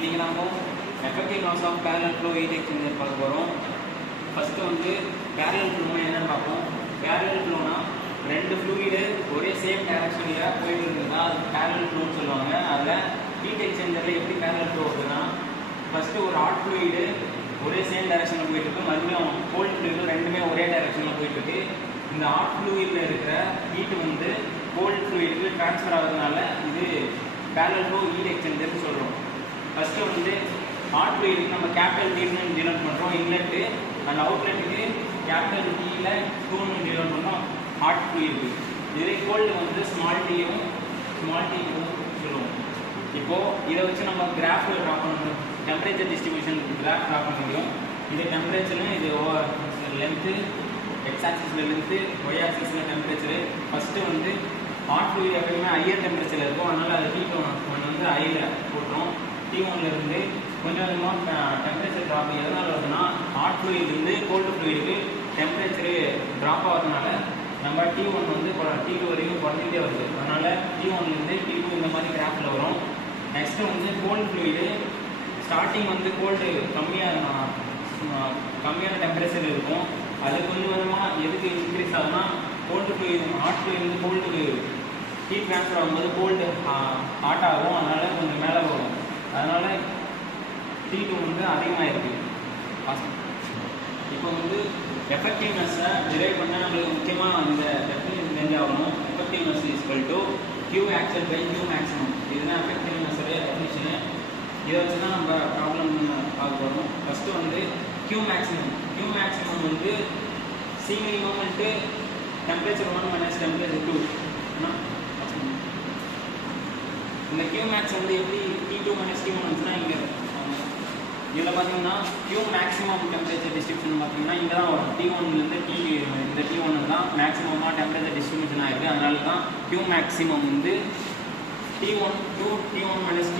இன்றைக்கி நாம் effective loss of parallel flow heat exchanger பார்க்க போகிறோம். ஃபஸ்ட்டு வந்து பேரலல் ஃப்ளோனா என்னென்னு பார்ப்போம். பேரலல் ஃப்ளோனா ரெண்டு ஃப்ளூயிடு ஒரே சேம் டைரக்ஷனில் போயிட்டு இருக்குதுன்னா அது பேரலல் ஃப்ளோன்னு சொல்லுவாங்க. அதில் ஹீட் எக்ஸ்சேஞ்சரில் எப்படி பேரலல் ஃப்ளோ வருதுன்னா, ஃபஸ்ட்டு ஒரு ஹாட் ஃப்ளூயிடு ஒரே சேம் டைரக்ஷனில் போயிட்டுருக்கு, மறுபடியும் கோல்டு ஃப்ளூயிடு ரெண்டுமே ஒரே டைரக்ஷனில் போயிட்டுருக்கு. இந்த ஹாட் ஃப்ளூயிடில் இருக்கிற ஹீட்டு வந்து கோல்டு ஃப்ளூயிடுக்கு ட்ரான்ஸ்ஃபர் ஆகுறதுனால இது பேரலல் ஃப்ளோ ஹீட் எக்ஸ்சேஞ்சர்னு சொல்கிறோம். ஃபஸ்ட்டு வந்து ஹாட் ஃப்ளூயிடுக்கு நம்ம கேபிட்டல் டீன்னு டினோட் பண்ணுறோம் இன்லெட்டு, அண்ட் அவுட்லெட்டுக்கு கேபிட்டல் டீயில் டூன்னு டினோட் பண்ணுறோம் ஹாட் ஃப்ளூயிடுக்கு. இதே கோல்டு வந்து ஸ்மால் டீயும் சொல்லுவோம். இப்போது இதை வச்சு நம்ம கிராஃப் ட்ரா பண்ணணும், டெம்பரேச்சர் டிஸ்ட்ரிபியூஷன் கிராஃப் ட்ரா பண்ண முடியும். இது டெம்பரேச்சர்னு இது லென்த்து, எக்ஸ் ஆக்சிஸில் லென்த்து, ஒய் ஆக்சிஸில் டெம்பரேச்சரு. ஃபஸ்ட்டு வந்து ஹாட் ஃப்ளூயிட் எப்பயுமே ஹையர் டெம்பரேச்சரில் இருக்கும், அதனால் அது T1 வந்து ஹையில் போட்டுரும். T1 இருந்து கொஞ்சம் கொஞ்சமாக டெம்பரேச்சர் ட்ராப் எதனால் வருதுன்னா, ஹாட் ஃப்ளூயிட்லேருந்து கோல்டு ஃப்ளூயிடுக்கு டெம்பரேச்சரு ட்ராப் ஆகிறதுனால நம்ம T1 வந்து T2 வரைக்கும் குறைஞ்சிட்டே வருது. அதனால் T1லேருந்து T2 இந்த மாதிரி கிராஃபில் வரும். நெக்ஸ்ட்டு வந்து கோல்டு ஃப்ளூயிடு ஸ்டார்டிங் வந்து கோல்டு கம்மியான டெம்பரேச்சர் இருக்கும். அது கொஞ்சம் கொஞ்சமாக எதுக்கு இன்க்ரீஸ் ஆகுதுன்னா, கோல்டு ஃப்ளூயிட் ஹாட் ஃப்ளூயிட்லேருந்து கோல்டுக்கு ஹீட் ட்ரான்ஸ்ஃபர் ஆகும்போது கோல்டு ஹாட் ஆகும், அதனால் கொஞ்சம் மேலே வரும். அதனால் T2 வந்து அதிகமாக இருக்குது. இப்போ வந்து எஃபெக்டிவ்னஸை டிரைவ் பண்ண நம்மளுக்கு முக்கியமாக இந்த டெஃபினிஷன் தெரிஞ்சாகணும். Effectiveness equal to Q actual by Q maximum. இதுதான் எஃபெக்டிவ்னஸோடைய டெஃபினிஷனு. இதை வச்சு தான் நம்ம ப்ராப்ளம் பார்க்க போகிறோம். ஃபஸ்ட்டு வந்து Q மேக்ஸிமம் வந்து C minimum into temperature 1 minus temperature 2. இந்த Q மேக்ஸ் வந்து எப்படி T2 மைனஸ் T1 வந்துச்சுன்னா, இங்கே இதில் பார்த்தீங்கன்னா Q மேக்ஸிமம் டெம்பரேச்சர் டிஸ்ட்ரிபியூஷன் பார்த்தீங்கன்னா இங்கே தான் வரும். T1லேருந்து இந்த T1 தான் மேக்ஸிமமாக டெம்பரேச்சர் டிஸ்ட்ரிபியூஷன் ஆகிருக்கு. அதனால தான் Q மேக்ஸிமம் வந்து T1 to T1 minus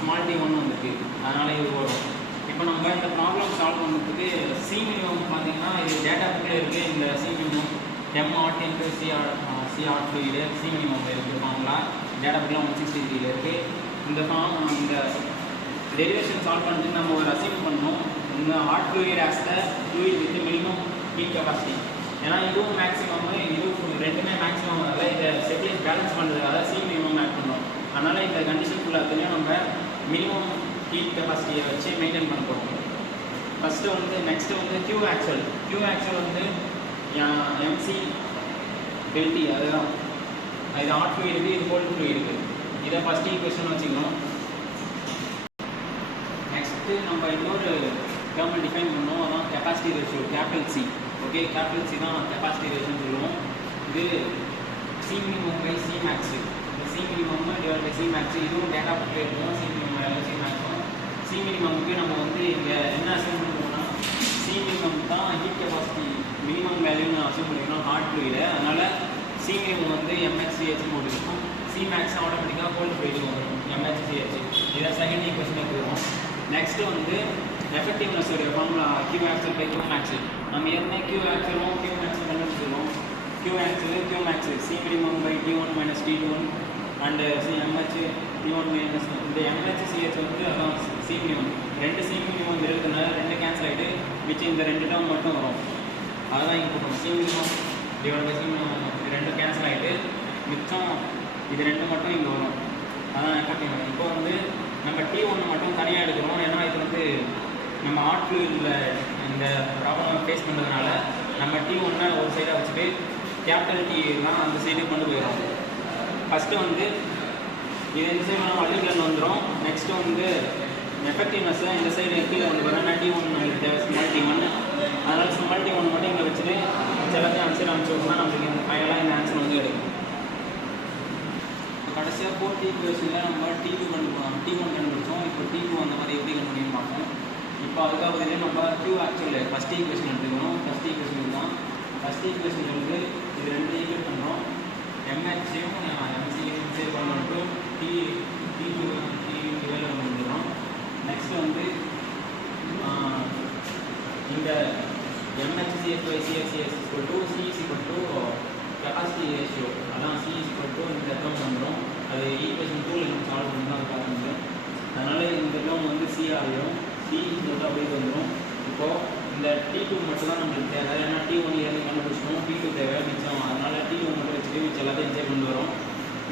small T1 வந்துருக்கு. அதனால் இது வரும். இப்போ நம்ம இந்த ப்ராப்ளம் சால்வ் பண்ணுறதுக்கு C மினிமம் பார்த்தீங்கன்னா இது டேட்டா புக்கில் இருக்குது. இந்த C minimum M0 into C hot fluid C minimum இருக்குது ஃபார்முலா டேட்டா புக்கில் 163 இருக்குது. இந்த டெரிவேஷன் சால்வ் பண்ணிட்டு நம்ம ஒரு அசைன் பண்ணணும். இந்த hot fluid as the fluid with minimum heat capacity. ஏன்னா இதுவும் மேக்ஸிமம், இதுவும் ரெண்டுமே மேக்ஸிமம். அதனால் இதை செட்டிலைஸ் பேலன்ஸ் பண்ணுறதுக்காக C மினிமம் ஆட் பண்ணோம். அதனால் இந்த கண்டிஷன் ஃபுல்லாத்தையும் நம்ம மினிமம் ஹீட் கெப்பாசிட்டியை வச்சு மெயின்டைன் பண்ண போகிறோம். ஃபஸ்ட்டு வந்து நெக்ஸ்ட்டு வந்து Q ஆக்சுவல் வந்து MC ΔT, அதுதான் இது ஹாட் ஃப்ளூயிடுக்கு, இது கோல்டு ஃப்ளூயிடுக்கு. இதை ஃபஸ்ட்டு ஈக்குவேஷன் வச்சுக்கணும். நெக்ஸ்ட்டு நம்ம இன்னொரு டேர்ம் டிஃபைன் பண்ணோம், அதான் capacity ratio capital C. Okay, capital C தான் கெப்பாசிட்டி ரேஷியோன்னு சொல்லுவோம். இது C minimum by C max. இந்த C minimum divide by C max, இதுவும் டேட்டா புக்கில் இருக்கும். C மினிமம் C மேக்ஸும். C மினிமமுக்கு நம்ம வந்து இங்கே என்ன அசைன் பண்ணுவோம்னா, C மினிமம் தான் ஹீட் கெப்பாசிட்டி மினிமம் வேல்யூன்னு அசைன் பண்ணிக்கணும் ஹாட் ஃப்ளூயிடை. அதனால் C மினிமம் வந்து MHCH போட்டுருக்கும். C மேக்ஸ் ஆட்டோமேட்டிக்காக கோல்டு ஃப்ளூயிட் வரும் MHCH. இதை செகண்ட் ஈக்குவேஷன் எடுத்துக்கிறோம். நெக்ஸ்ட்டு வந்து எஃபெக்டிவ்னஸ் உடைய formula Q actual by Q max. நம்ம ஏற்கனவே Q ஆக்சுவலும் Q மேக்ஸும் கண்டுபிடிச்சிருக்கோம். Q actual Q max C minimum by T1 minus T2 and MH T1 minus இந்த MHCH வந்து அதான் C மினிமம். ரெண்டு C மினிமம் இருக்கிறதுனால ரெண்டு கேன்சல் ஆகிட்டு மிச்சம் இந்த ரெண்டு டேர்ம் மட்டும் வரும். அதுதான் இங்கே போட்டோம். C minimum divide by C minimum இது ரெண்டும் கேன்சல் ஆகிட்டு மிச்சம் இது ரெண்டு மட்டும் இங்கே வரும். அதான் எஃபெக்டிவ். இப்போ வந்து நம்ம T1 மட்டும் தனியாக எடுக்கிறோம். ஏன்னா இது வந்து நம்ம ஹாட் ஃப்ளூயிடில் இந்த ப்ராப்ளம் ஃபேஸ் பண்ணுறதுனால நம்ம T1 ஒரு சைடாக வச்சுட்டு கேபிட்டல் Tலாம் அந்த சைடு கொண்டு போயிடும். ஃபஸ்ட்டு வந்து இது இந்த சைடு நம்ம வள்ளிக்கிழமை வந்துடும். நெக்ஸ்ட்டு வந்து எஃபெக்டிவ்னஸை இந்த சைடு கீழே வந்து வரனா T1 நம்மளுக்கு தேவை ஸ்மால் T1. அதனால் ஸ்மால் T1 மட்டும் இங்கே வச்சுட்டு எல்லாத்தையும் ஆன்சர் அமைச்சோம்னா நம்மளுக்கு இந்த ஃபைனலாக இந்த ஆன்சர் வந்து எடுக்கும். கடைசியாக ஃபோர்த் ஈக்குவேஷனில் நம்ம T1 கண்டுபிடிச்சோம். இப்போ T2 அந்த மாதிரி எப்படி கண்டுபிடிக்கும் பார்ப்போம். இப்போ அதுக்காக பதிலே நம்ம Q ஆக்சுவல் ஃபஸ்ட் ஈக்குவேஷன் எடுத்துக்கணும். ஃபஸ்ட் ஈக்குவேஷன் தான். ஃபஸ்ட் ஈக்குவேஷன் வந்து இது ரெண்டு ஈக்குவேட் பண்ணுறோம். MHயும் MCயும் சேவ் பண்ணிட்டு T2 டிவைட் பண்ணிடுறோம். நெக்ஸ்ட்டு வந்து இந்த MHCH by CHCH equal to C is equal to capacity ratio. அதான் C is equal to இந்த டேர்ம் வந்துடும். அது ஈக்குவேஷன் 2ல் நம்ம சால்வ் பண்ணி தான் பார்க்க முடியும். அதனால்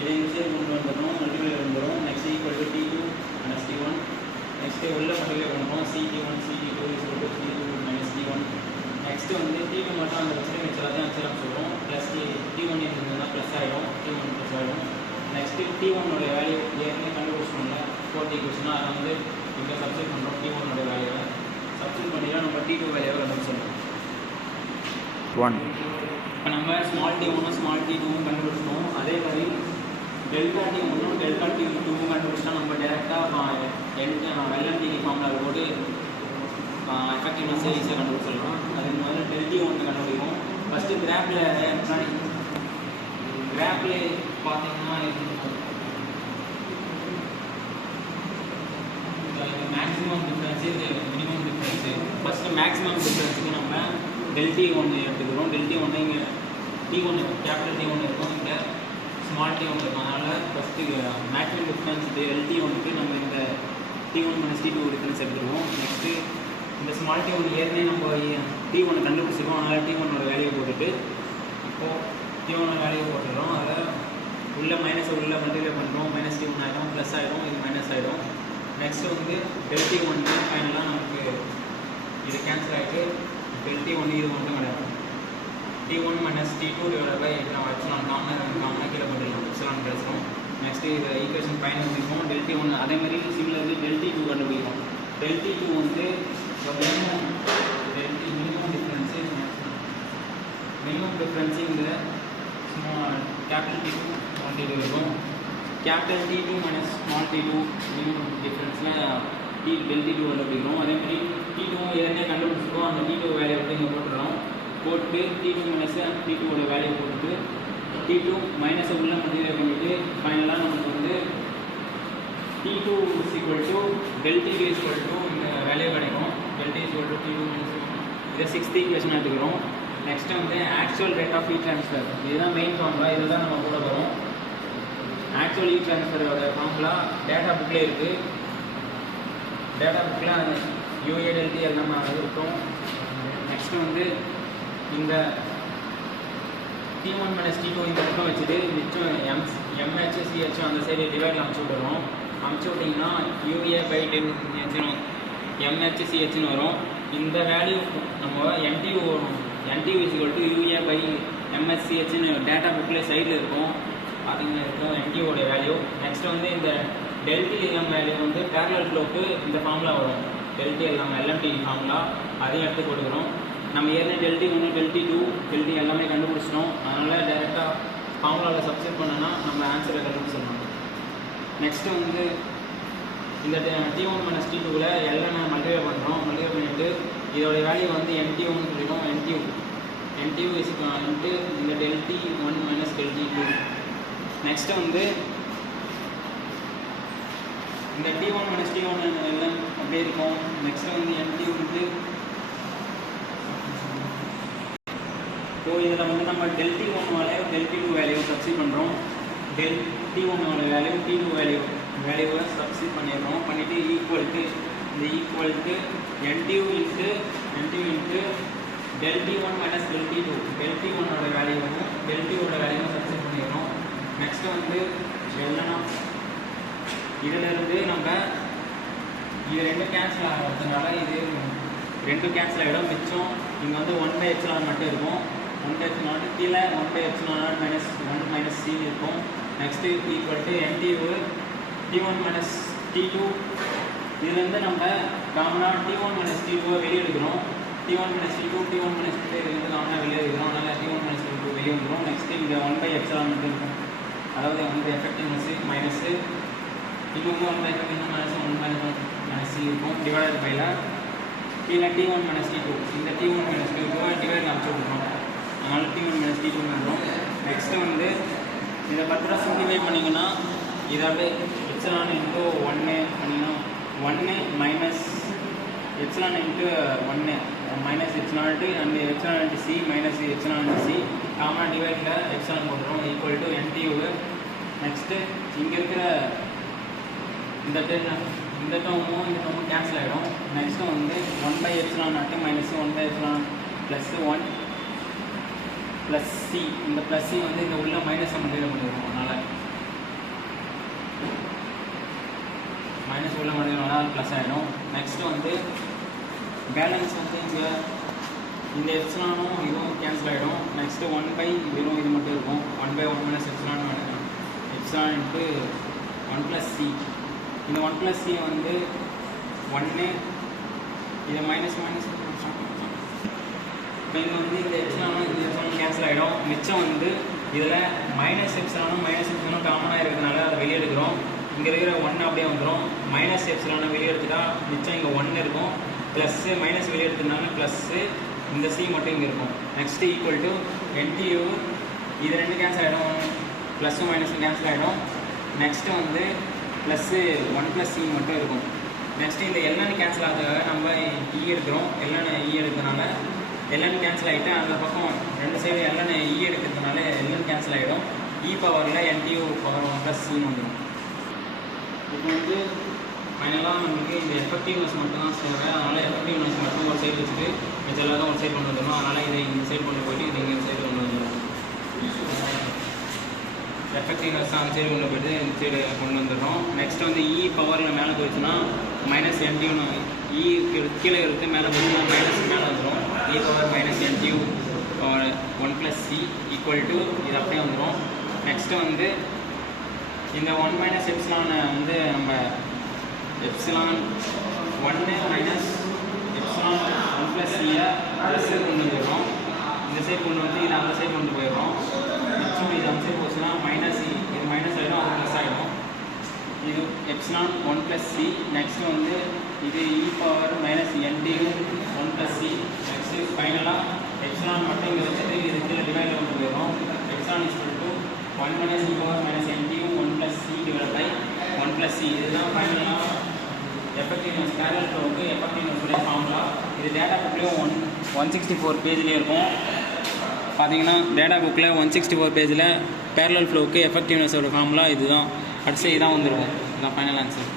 இதை இந்த சைடு கொண்டு வந்துடும், மல்டிபிளை வந்துடும். Next equal to T2 minus T1. Next உள்ள மல்டிபிளை பண்ணுறோம், CT1 CT2 equal to T2 minus T1. Next வந்து T2 மட்டும் அந்த வச்சு மிச்சம் எல்லாத்தையும் அச்சலாம் சொல்கிறோம். ப்ளஸ் T1 இருந்ததுன்னா ப்ளஸ் ஆகிடும், T1 ப்ளஸ் ஆகிடும். நெக்ஸ்ட்டு T1 வேல்யூ ஏற்கனவே கண்டுபிடிச்சோம்ல 4th ஈக்குவேஷனாக அதை வந்து இங்கே சப்ஸ்டிட் பண்ணுறோம். T1 வேல்யூவை சப்ஸ்டிட் பண்ணிடலாம், நம்ம T2 வேல்யூவை கண்டுபிடிச்சிடலாம். 1 இப்போ நம்ம ஸ்மால் T1 ஸ்மால் T2 கண்டுபிடிச்சிட்டோம். அதே மாதிரி டெல்டா T1 டெல்டா T2 கண்டுபிடிச்சா நம்ம டேரெக்டாக LMTD ஃபார்முலா போட்டு எஃபெக்டிவ்னஸ் ஈஸியாக கண்டுபிடிச்சிடலாம். அதுக்கு முதல்ல T1 கண்டுபிடிக்கும். ஃபஸ்ட்டு கிராஃபில் பார்த்தீங்கன்னா மேக்ஸிமம் டிஃப்ரென்ஸு இது மினிமம் டிஃப்ரென்ஸு. ஃபஸ்ட்டு மேக்ஸிமம் டிஃப்ரென்ஸுக்கு நம்ம T1 எடுத்துக்கிறோம். T1 இங்கே T1 கேபிட்டல் T1 இருக்கும், இங்கே ஸ்மால் T1 இருக்கும். அதனால் ஃபஸ்ட்டு மேக்ஸிமம் டிஃப்ரென்ஸ் T1க்கு நம்ம இந்த T1 மைனஸ் T2 டிஃப்ரென்ஸ் எடுத்துருவோம். நெக்ஸ்ட்டு இந்த ஸ்மால் T1 ஏற்கனவே நம்ம T1 கண்டுபிடிச்சிருக்கோம். அதனால் T1 வேல்யூ போட்டுட்டு இப்போது T1 வேல்யூ போட்டுடுறோம். அதில் உள்ள மைனஸை உள்ள மல்டிப்ளை பண்ணுறோம். மைனஸ் T1 ஆகிடும், ப்ளஸ் ஆகிடும், இது மைனஸ் ஆகிடும். நெக்ஸ்ட்டு வந்து T1 ஃபைனலாக நமக்கு இது கேன்சல் ஆகிட்டு T1 இது மட்டும் கிடையாது. T1 minus T2 divide by நம்ம எப்சிலான் காமனாக கீழே போட்டுடலாம், எப்சிலான் கிடச்சிடும். நெக்ஸ்ட்டு இது ஈக்குவேஷன் ஃபைன் வச்சுருக்கோம். T1 அதேமாதிரி சிமிலர்லி T2 கண்டுபிடிக்கும். T2 வந்து மினிமம் டிஃப்ரென்ஸு இந்த கேபிட்டல் T2 ஸ்மால் T2 இருக்கும். Capital T2 minus small T2 minimum டிஃப்ரென்ஸில் T2 கண்டுபிடிக்கிறோம். அதேமாதிரி T2 ஏற்கனவே கண்டுபிடிச்சிருக்கோம். அந்த T2 வேல்யூ வந்து இங்கே போட்டுடுறோம். போட்டு T2 மைனஸ் T2 வேல்யூ போட்டுட்டு T2 மைனஸை உள்ள மல்டிப்ளை பண்ணிவிட்டு ஃபைனலாக நமக்கு வந்து T2 equal to T2 equal to இந்த வேல்யூ கிடைக்கும். T equal to T2 minus இதை 6th ஈக்குவேஷன் எடுத்துக்கிறோம். நெக்ஸ்ட்டு வந்து actual rate of heat transfer, இதுதான் மெயின் ஃபார்முலா. இதுதான் நம்ம கூட வரும். ஆக்சுவல் ஹீட் ட்ரான்ஸ்ஃபரோட ஃபார்முலா டேட்டா புக்கில் இருக்குது. டேட்டா புக்கில் UAΔT எல்லாமே இருக்கும். நெக்ஸ்ட்டு வந்து இந்த T1 மைனஸ் T2 இந்த பக்கம் வச்சுட்டு மிச்சம் MHCH அந்த சைடு டிவைடில் அமுச்சு விட்டுருவோம். அமுச்சு விட்டிங்கன்னா UA பை 10 MHCHன்னு வரும். இந்த வேல்யூ நம்ம NTU is equal to UA by MHCHன்னு டேட்டா புக்கில் சைடில் இருக்கும். பார்த்தீங்கன்னா இருக்கும் NTUவோட வேல்யூ. நெக்ஸ்ட்டு வந்து இந்த ΔTM வேல்யூ வந்து பேரலல் ஃப்ளோக்கு இந்த ஃபார்முலா வரும். ΔTLM LMTD ஃபார்முலா அதையும் எடுத்து கொடுக்குறோம். நம்ம ஏற்கனவே T1 T2 T எல்லாமே கண்டுபிடிச்சிட்டோம். அதனால் டேரெக்டாக ஃபார்முலாவில் சப்ஸ்டிட் பண்ணோன்னா நம்ம ஆன்சரை கண்டுபிடிச்சிடலாம். நெக்ஸ்ட்டு வந்து இந்த T1 மைனஸ் T2வில் எல்லாம் மல்டிப்ளை பண்ணுறோம். மல்டிப்ளை பண்ணிவிட்டு இதோடைய வேல்யூ வந்து NTU இருக்கும். NTU இஸ் இன்ட்டு இந்த T1 மைனஸ் T2. நெக்ஸ்ட்டு வந்து இந்த T1 மைனஸ் T1 எல்லாம் அப்படியே இருக்கும். நெக்ஸ்ட்டு வந்து NTU வந்து ஸோ இதில் வந்து நம்ம T1 value T2 value substitute பண்ணுறோம். T1 வேல்யூ T2 வேல்யூவை சப்ஸ்டிட் பண்ணிடுறோம். பண்ணிவிட்டு equal to NTU into T1 minus T2 T1 வேல்யூவும் T2 வேல்யூவும் சப்ஸ்டிட் பண்ணிடுறோம். நெக்ஸ்ட்டு வந்து என்னன்னா இதிலிருந்து நம்ம இது ரெண்டும் கேன்சல் ஆகிறதுனால இது ரெண்டும் கேன்சல் ஆகிடும். மிச்சம் இங்கே வந்து 1/ε மட்டும் இருக்கும். 1/ε கீழே 1/ε மைனஸ் 1 மைனஸ் C இருக்கும். Next equal to NTU T1 minus T2. இதுலேருந்து நம்ம காமனாக T1 மைனஸ் T2 வெளியே எடுக்கிறோம். T1 மைனஸ் T2 இதுலேருந்து காமனாக வெளியே எடுக்கிறோம். அதனால் T1 மைனஸ் T2 வெளியே வந்துடும். நெக்ஸ்ட்டு இங்கே 1/ε மட்டும் இருக்கும். அதாவது வந்து எஃபெக்டிவ்னஸ் மைனஸு இது வந்து 1/e மைனஸ் 1 மைனஸ் C இருக்கும். டிவைடட் பைல கீழே T1 மைனஸ் T2 இந்த T1 மைனஸ் T2 டிவைட் அனுப்பிச்சு விட்ருக்கோம். அதனால் T1 மைனஸ் T2 பண்ணுறோம். நெக்ஸ்ட்டு வந்து இதை 10 சிம்பிளிஃபை பண்ணிங்கன்னா இதை அப்படியே எப்சிலான் இன்ட்டு 1 பண்ணிங்கன்னா 1 minus epsilon into 1 minus epsilon and epsilon into C minus epsilon into C காமனாக டிவைடில் எப்சிலான் போட்டுரும் ஈக்குவல் டு NTU. நெக்ஸ்ட்டு இங்கே இருக்கிற இந்த டேர்மும் கேன்சல் ஆகிடும். நெக்ஸ்ட்டு வந்து 1/ε மைனஸ் 1/ε ப்ளஸ் 1 ப்ளஸ் C இந்த ப்ளஸ் C வந்து இந்த உள்ள மைனஸை மல்டிப்ளை பண்ணிடுவோம். அதனால் ப்ளஸ் ஆகிடும். நெக்ஸ்ட்டு வந்து பேலன்ஸ் வந்து இங்கே இந்த எப்சிலானும் இதுவும் கேன்சல் ஆகிடும். நெக்ஸ்ட்டு 1/, வெறும் இது மட்டும் இருக்கும். 1/1 மைனஸ் எப்சிலான் இன்ட்டு 1 + c. இந்த 1 + c வந்து 1, இதை மைனஸ் இப்போ இங்கே வந்து இந்த எப்சிலானும் இந்த எப்சிலானும் கேன்சல் ஆகிடும். மிச்சம் வந்து இதில் மைனஸ் எப்சிலானும் காமனாக இருக்கிறதுனால அதை வெளியே எடுக்கிறோம். இங்கே இருக்கிற 1 அப்படியே வந்துடும். மைனஸ் எப்சிலானை வெளியே எடுத்துட்டா மிச்சம் இங்கே 1 இருக்கும். ப்ளஸ்ஸு மைனஸ் வெளியே எடுத்துனால ப்ளஸ்ஸு இந்த சி மட்டும் இங்கே இருக்கும். நெக்ஸ்ட்டு ஈக்குவல் டு NTU, இது 2 கேன்சல் ஆகிடும். ப்ளஸ்ஸும் மைனஸும் கேன்சல் ஆகிடும். நெக்ஸ்ட்டு வந்து ப்ளஸ்ஸு 1 + c மட்டும் இருக்கும். நெக்ஸ்ட்டு இந்த ln கேன்சல் ஆகிறதுக்காக நம்ம E எடுக்கிறோம். ln E எடுக்கிறதுனால ln கேன்சல் ஆகிட்டு அந்த பக்கம் 2 சைடு ln E எடுக்கிறதுனால ln கேன்சல் ஆகிடும். E பவரில் NTU பவர் 1 + c வந்துடும். இப்போ வந்து ஃபைனலாக நமக்கு இந்த எஃபெக்டிவ்னஸ் மட்டும் தான் தேவை. அதனால் எஃபெக்டிவ்னஸ் மட்டும் ஒரு சைடு வச்சுட்டு இது எல்லாத்தையும் ஒரு சைடு கொண்டு வந்துடணும். அதனால் இதை இந்த சைடு கொண்டு போய்ட்டு இது இங்கே சைடு கொண்டு வந்துடணும். எஃபெக்டிவ்னஸ் அந்த சைடு கொண்டு போய்ட்டு இந்த சைடு கொண்டு வந்துடுறோம். நெக்ஸ்ட் வந்து E பவரில் மேலே போயிடுச்சுன்னா -NTU, E கீழே இருக்குது மேலே போயிடுச்சுன்னா மைனஸ் மேலே வந்துடும். E power -NTU power 1 + c equal to இது அப்படியே வந்துடும். நெக்ஸ்ட்டு வந்து இந்த 1 மைனஸ் எப்சிலானை வந்து நம்ம epsilon 1 minus epsilon 1 + c plus கொண்டு வந்துடுறோம். இந்த சைடு கொண்டு வந்து இது அந்த சைடு கொண்டு போயிடுறோம். மிச்சம் இது அந்த சைடு போச்சுன்னா மைனஸ் இது மைனஸ் ஆகிடும், அது ப்ளஸ் ஆகிடும். இது எப்சிலான் 1 + c. நெக்ஸ்ட்டு வந்து இது E power -NTU 1 + c. Next ஃபைனலாக எப்சிலான் மட்டும் இங்கே வச்சுட்டு இது கீழே டிவைடில் கொண்டு போயிடும். Epsilon = 1 - E power -NTU 1 + c / 1 + c. இதுதான் ஃபைனலாக எஃபெக்டிவ்னஸ் பேரலல் ஃப்ளோவுக்கு எஃபெக்டிவ்னஸுடைய ஃபார்முலா. இது டேட்டா புக்லேயும் 164 பேஜ்லேயே இருக்கும். பார்த்தீங்கன்னா டேட்டா புக்கில் 164 பேஜில் பேரலல் ஃப்ளோவுக்கு எஃபெக்டிவ்னஸோட ஃபார்முலா இதுதான். அடுத்து இதான் வந்துருக்கும். இதுதான் ஃபைனல் ஆன்சர்.